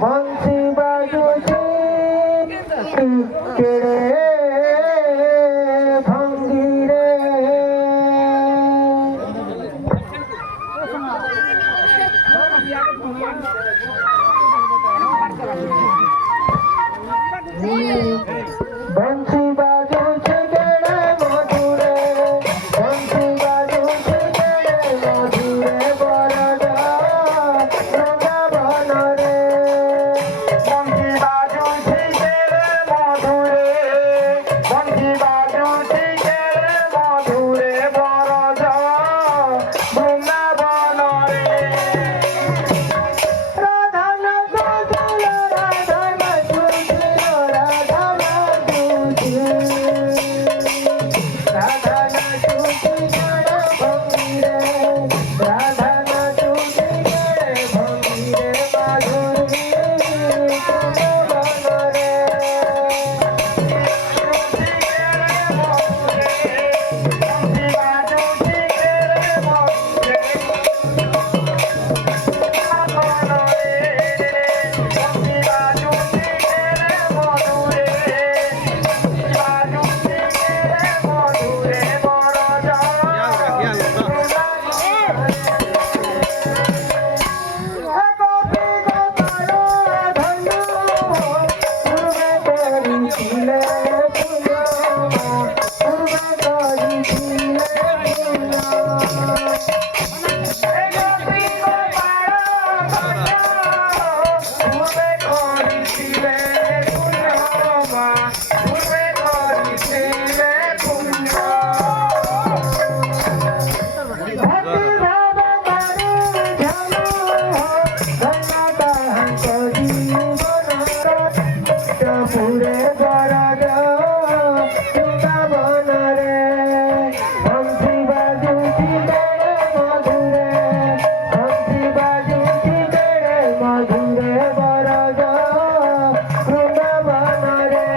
बंसी बाजूची केळे भंगी रे बंसी बाजूची केळे मधुरे बंसी बाजूची केळे मधुरे बरदा वृंदावन रे बंसी बाजूची केळे मधुरे बंसी बाजूची केळे मधुरे बरदा वृंदावन रे राधा न तुझी राधा न तुझी राधा न तुझी राधा न तुझी केळे भंगी रे राधा न तुझी केळे भंगी रे माधुरी वृंदावन रे